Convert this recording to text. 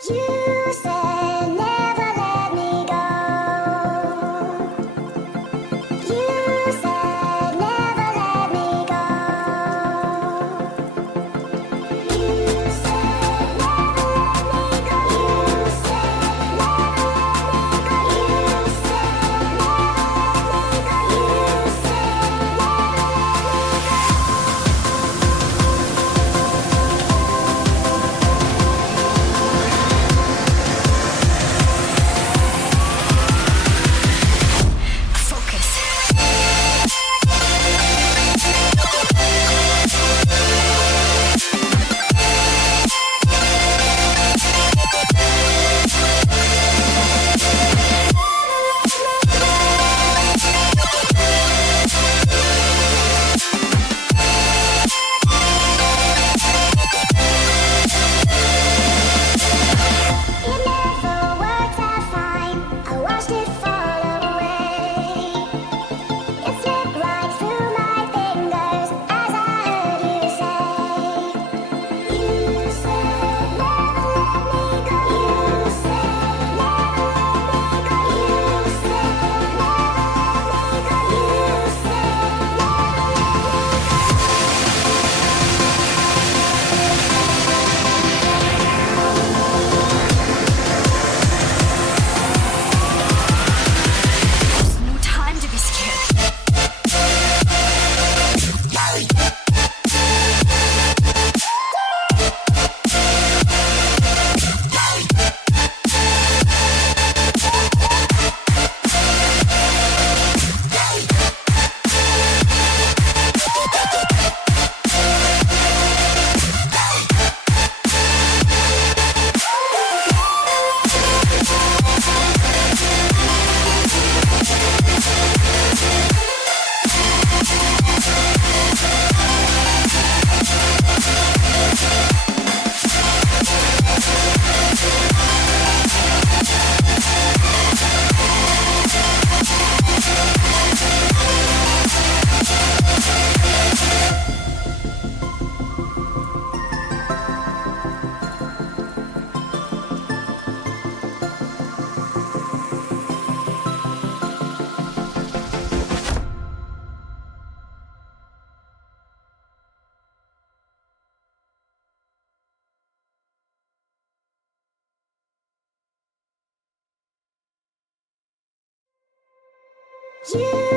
You said never let me go. You said never let me go. You said never let me go. You said never let me go. You said never let me go. You said it never worked out fine. I watched it fall away. It slipped right through my fingers as I heard you say. You said never let me go. You said never let me go. You said never let me go. You said There's no time to be scared. you